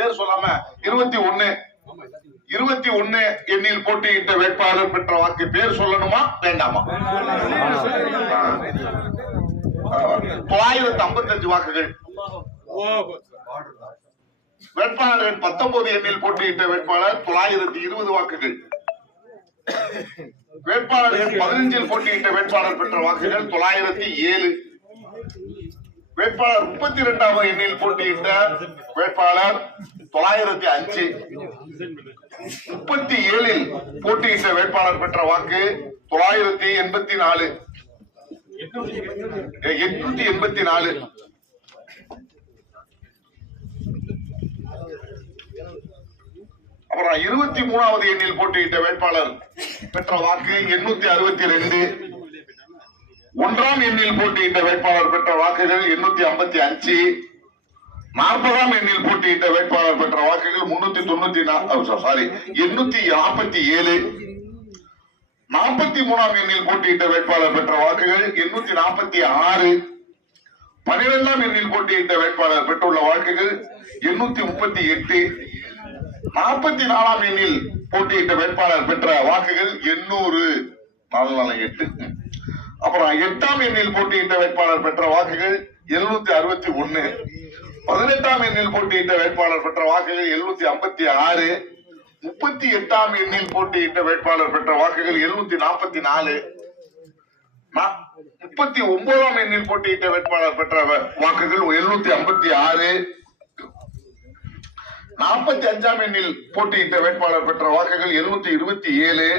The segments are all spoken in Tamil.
பேர் சொல்லாம 21 எண்ணில் போட்டியிட்ட வேட்பாளர் பெற்ற வாக்கு பேர் சொல்லணுமா வேண்டாமா? 955 வாக்குகள். வேட்பாளர் 19 எண்ணில் போட்டியிட்ட வேட்பாளர் 920 வாக்குகள். வேட்பாளர்கள் 15 போட்டியிட்ட வேட்பாளர் பெற்ற வாக்குகள் 907. வேட்பாளர் 32 எண்ணில் போட்டியிட்ட வேட்பாளர் 905. 37 போட்டியிட்ட வேட்பாளர் பெற்ற வாக்கு 984. 884. அப்புறம் 23வது எண்ணில் போட்டியிட்ட வேட்பாளர் பெற்ற வாக்கு 862. 1ஆம் எண்ணில் போட்டியிட்ட வேட்பாளர் பெற்ற வாக்குகள் 855. 40ஆம் எண்ணில் போட்டியிட்ட வேட்பாளர் பெற்ற வாக்குகள் 847. 43ஆம் எண்ணில் போட்டியிட்ட வேட்பாளர் பெற்ற வாக்குகள் 846. 12ஆம் எண்ணில் போட்டியிட்ட வேட்பாளர் பெற்றுள்ள வாக்குகள் 838. 44ஆம் எண்ணில் போட்டியிட்ட வேட்பாளர் பெற்ற வாக்குகள் 800. 8. அப்புறம் 8ஆம் எண்ணில் போட்டியிட்ட வேட்பாளர் பெற்ற வாக்குகள் 761. 18ஆம் எண்ணில் போட்டியிட்ட வேட்பாளர் பெற்ற வாக்குகள் 756. 38ஆம் எண்ணில் போட்டியிட்ட வேட்பாளர் பெற்ற வாக்குகள் 744. 39ஆம் எண்ணில் போட்டியிட்ட வேட்பாளர் பெற்ற வாக்குகள் 756. 45ஆம் எண்ணில் போட்டியிட்ட வேட்பாளர் பெற்ற வாக்குகள் 727.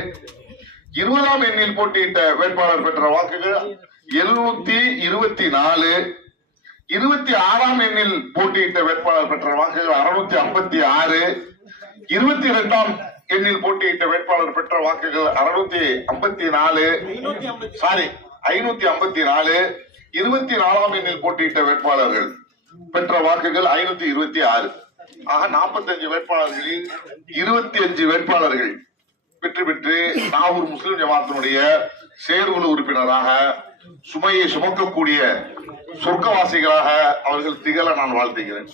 20ஆம் எண்ணில் போட்டியிட்ட வேட்பாளர் பெற்ற வாக்குகள் 724. 26ஆம் எண்ணில் போட்டியிட்ட வேட்பாளர் பெற்ற வாக்குகள் 656. 22ஆம் எண்ணில் போட்டியிட்ட வேட்பாளர் பெற்ற வாக்குகள் 554. 24ஆம் எண்ணில் போட்டியிட்ட வேட்பாளர்கள் பெற்ற வாக்குகள் 526. ஆக 45 வேட்பாளர்களில் 25 வேட்பாளர்கள் வெற்றி பெற்று நாகூர் முஸ்லிம் ஜமாத்தினுடைய செயற்குழு உறுப்பினராக சுமையை சுமக்கக்கூடிய சொர்க்கவாசிகளாக அவர்கள் திகழ நான் வாழ்த்துகிறேன்.